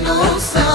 noção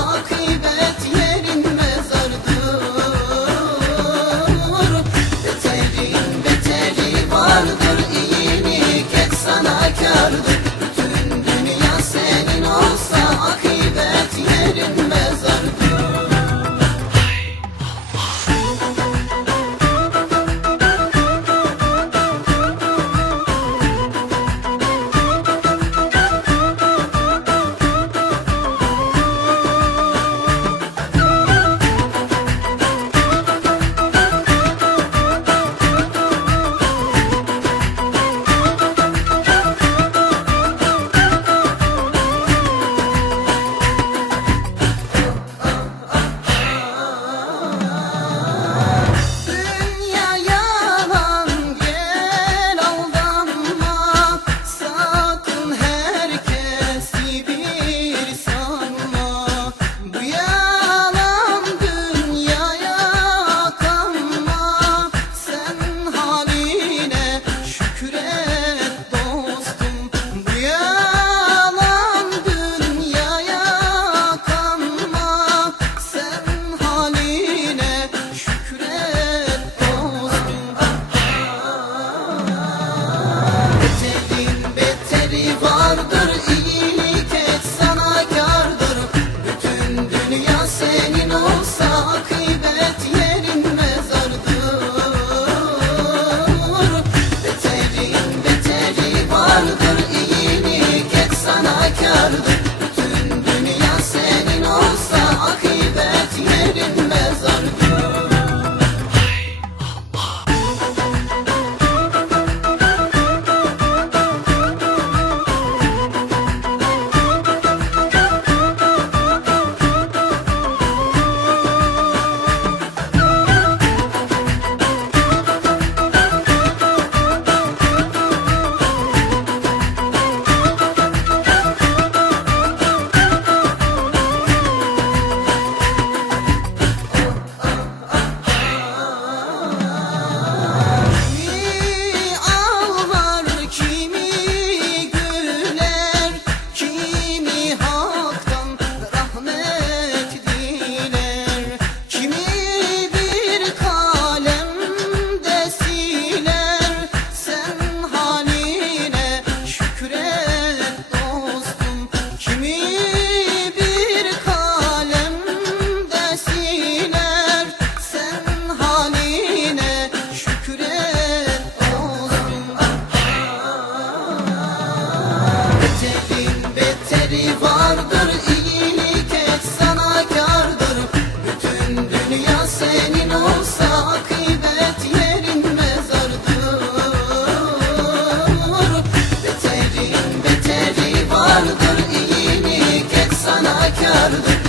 i don't yanındaki